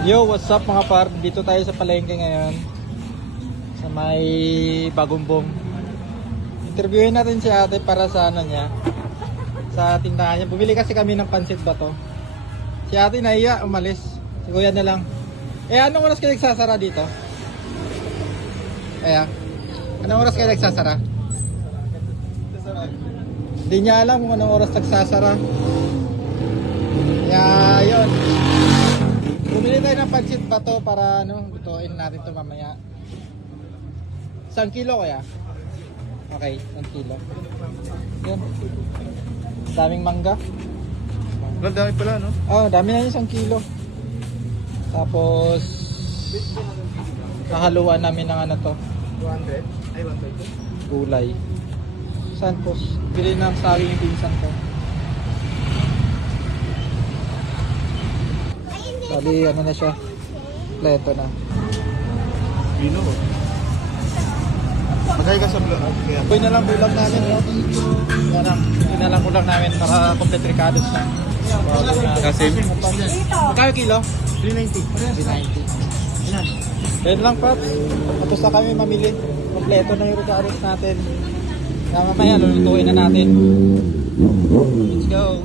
Yo, what's up mga par? Dito tayo sa palengke ngayon. Sa may Bagumbong. Interviewin natin si ate para sa ano niya. Sa tindahan niya. Bumili kasi kami ng pansit bato. Si ate nahiya, umalis. Si kuya na lang. Anong oras kayo nagsasara dito? Anong oras kayo nagsasara? Hindi niya alam kung anong oras nagsasara. Kaya yun. Bumili tayo ng pansit bato para lutuin natin ito mamaya. 1 kilo kaya? Okay, 1 kilo. Yun. Daming mangga. Ang dami pala, no? Dami na yung 1 kilo. Tapos nahaluan namin ng ano to, 200? Ay, 120? gulay. Santos. Bili ng saging yung pinsan ko. Bali, ano na siya? Pleto na. Pino. Magay ka sa vlog. Uy na lang ulam namin. Yan lang. Uy na lang ulam namin para complete ricados na. Kasi, Magkano kilo? 390. 390. Yan lang Pat. Tapos na kami mamili. Kompleto na yung ricados natin. Kaya mamaya lulutuin na natin. Let's go.